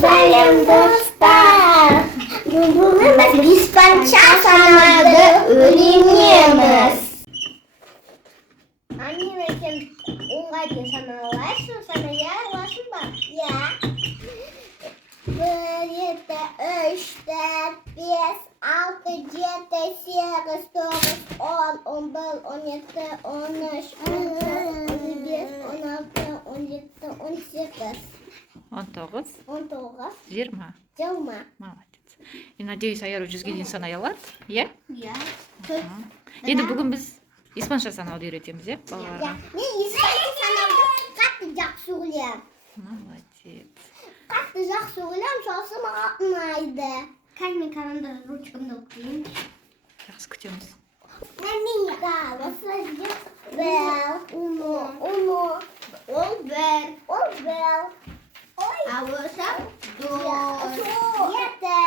Sayın dostlar. Bugün İspanca sanatı öğreniyoruz. Anne sen onlarca sanatlaşsın, sana yer varsın bak. Ya. 1, 2, 3, 4, 5, 6, 7, 8, 9, 10, 11, 12, 13, 14, 15, 16, 17, 18. 19, 19, 20. 20. Молодец. И надеюсь, Айару 100-ге дейін санай алады, иә? Ya. Енді бүгін біз испанша санауды үйретеміз, иә, балаларға? Ben İspanya sanatı katı жақсы ойлам. Молодец. Қатты жақсы ойлам, сосын маған ұнайды. Қазір мен карандаш ручкамды алып келейін. Жақсы күтеміз. Осы бір, уно, ол бір, а осы dos, екі,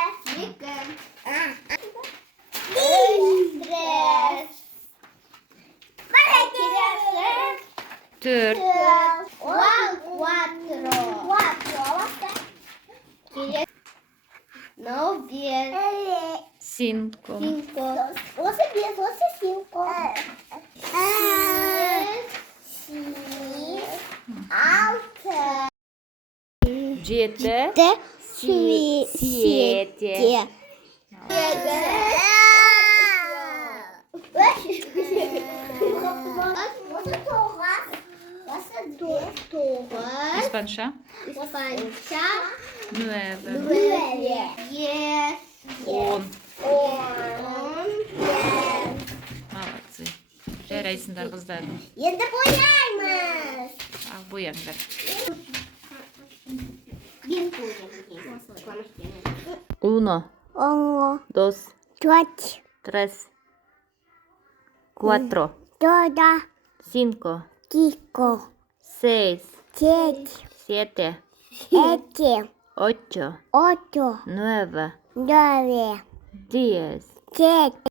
tres, Төрт. No, 10, Cinco. 5. Você 10, você 5. 6, 7. 7. Испанша. Испанша. 9. 10. 10. 10. Молодцы. Жарайсыңдар, қыздар. Енді бояймыз. Ал бояңдар. Uno, Ongo, 2, dos, 3, 4, dos, 5, 5, 6, 7, 7, 7, 8, 8, 9, 9, 10. 10.